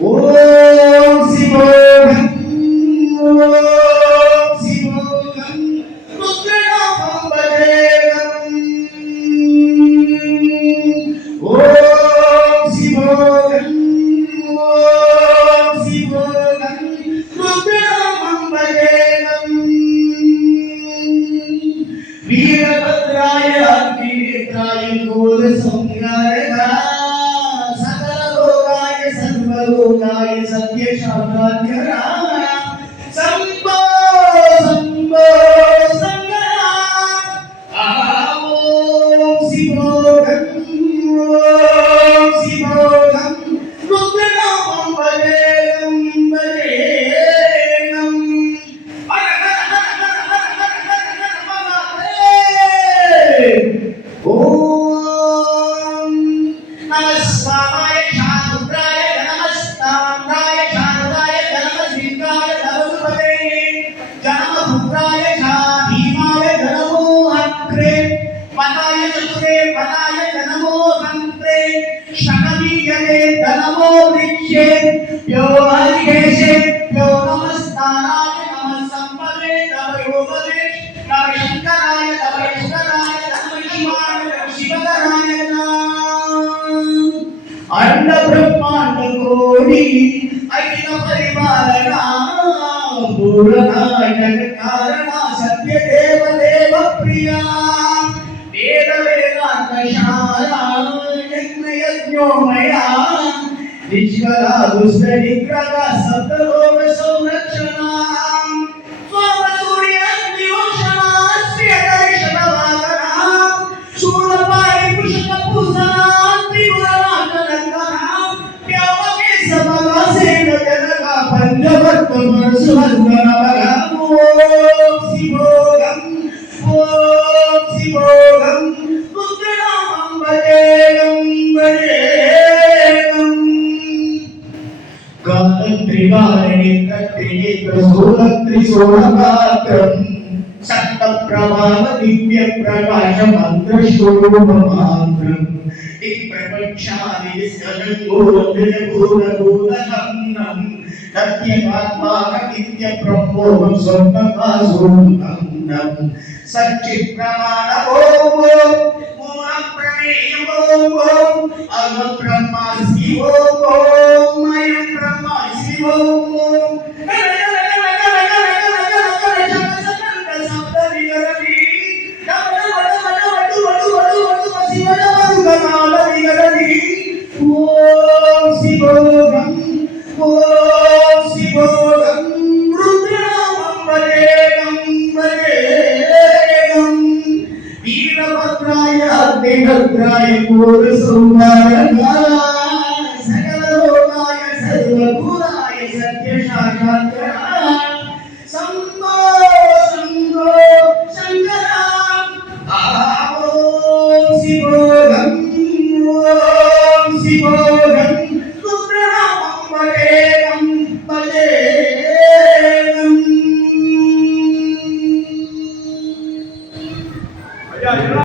ఓం శివోహం ఓం శివోహం రుద్రనామం భజేయం ఓం శివోహం ఓం శివోహం రుద్రనామం భజేయం వీరభద్రాయ అగ్నినేత్రాయ ఘోర సంహారక సర్వలోకాయ సత్యశాస్త్రాధ్యరా సంభో సంభో సంగరా ఓం శివోహం ఓం శివోహం రుద్రనామం భజేయం భజేయం ఓం నమస్కారాయ నమో వృక్షే యో హరికేశే యో నమస్తారాయ నమ సంపదే నమ యోగదే నమ శంకరాయ నమ ఈశ్వరాయ నమ శివాయ నమ శివకరాయ అండ బ్రహ్మాండ కోడి అఖిల పరిపాలన పూర్ణాయ కారణ సత్య దేవ దేవ ప్రియా వేద వేదాంత శారా యజ్ఞోమయా నిష్కలా దుష్ట నిగ్రహ సప్తలోక సంరక్షణాం స్వర్ణ సూర్య అగ్నివోషణ శ్రీయదర్శనవాదనాం శూలపాయ పుష్ప పూజనాం త్రిపురనాథనందనాం ప్యవకే సమగాసేన జనక పంచవర్త మనసుహందనవరం ఓం శివోహం ఓం శివోహం రుద్రనామం భజేయం భజేయం గాత్రివారిణి త్రిశూలపాత్రం సప్తప్రభావ దివ్య ప్రకాశ మంత్రశోభమాత్రం దిక్ప్రపక్షాని సనంగోరభూరభూతహన్నం సత్యమాత్మాక నిత్య బ్రహ్మోహం స్వర్ణకాశోన్నం సచ్చిత్ ప్రమాణ ఓం ఓం ప్రమేయం ఓం అహం బ్రహ్మ శివోం ఓం అయం బ్రహ్మ శివోం ఓం శివోహం ఓం శివోహం రుద్రనామం భజేయం భజేయం వీరభద్రాయ అగ్నిభద్రాయ ఘోర సంహారక సకల లోకాయ సర్వభూతాయ సత్య సాక్షాత్కార